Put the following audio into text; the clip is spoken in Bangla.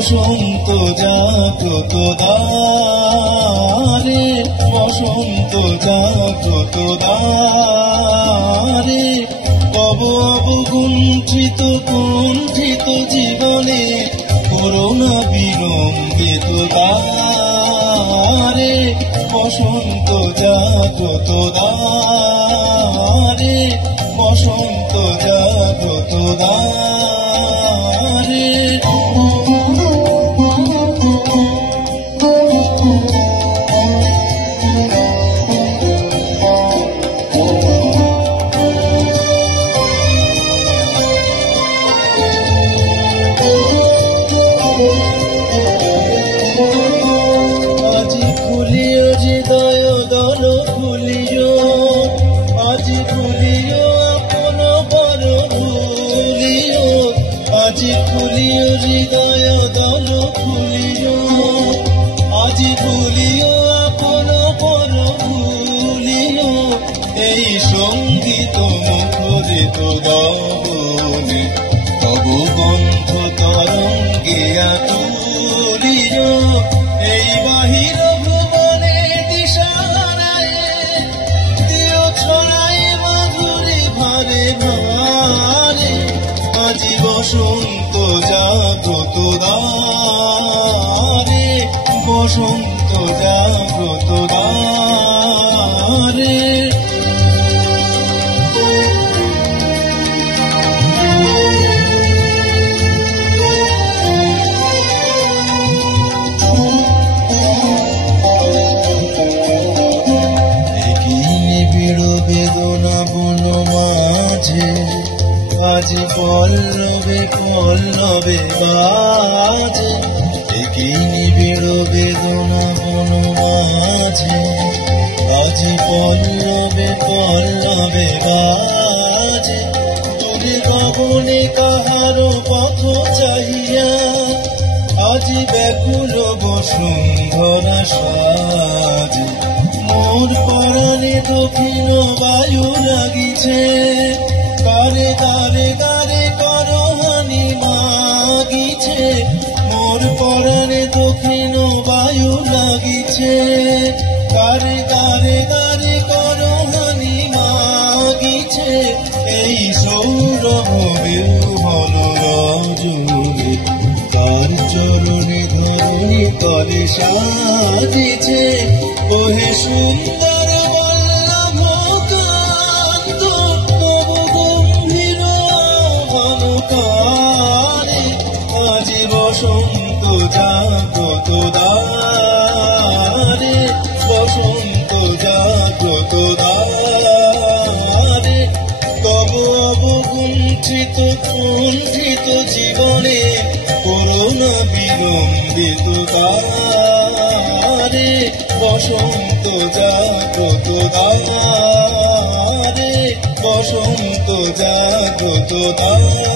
বসন্ত জাগ্রত দ্বারে, বসন্ত জাগ্রত দ্বারে, তব অবগুণ্ঠিত কুণ্ঠিত জীবনে করোনা বিলম্বিত দ্বারে, বসন্ত জাগ্রত দ্বারে, বসন্ত জাগ্রত দ্বারে। আজি খুলিও হৃদয় দল খুলিও, আজি খুলিও আপন পর ভুলিও, আজি খুলিও হৃদয় দল খুলিও, আজি খুলিও আপন পর ভুলিও, এই সঙ্গীত মুখরিত গাবনে তব গন্ধ তরঙ্গিয়া তুলিও, এই বাহির ভুবনে দিশারায় দিও ছড়ায় মাধুরী ভারে ভারে, আজি বসন্ত জাগ্রত দ্বারে, বসন্ত জাগ্রত দ্বারে। বেদনা বন মাঝে আজি পল্লবে পল্লবে বাজে, একই নিবিড় বেদনা বন মাঝে আজি পল্লবে পল্লবে বাজে, দূরে গগনে কাহারো পথ চাহিয়া আজি ব্যাকুল বসুন্ধরা সাজে, মোর পরাণে দক্ষিণ বায়ু লাগিছে, কারে দারে দারে করহানি মাগিছে, মোর পরাণে দক্ষিণ বায়ু লাগিছে, কারে দারে দারে করহানি মাগিছে, এই সৌরভ বিহ্বল রজনী তার চরণে ধরণী তলে সাজিছে, ওহে সুন্দর বল্লভ কান্ত তব গম্ভীর ঘনকারে, আজি বসন্ত জাগ্রত দ্বারে, বসন্ত জাগ্রত দ্বারে, তব অবগুণ্ঠিত কুণ্ঠিত জীবনে করোনা বিলম্বিত দ্বারে, বসন্ত জাগ্রত দ্বারে, বসন্ত জাগ্রত দ্বারে।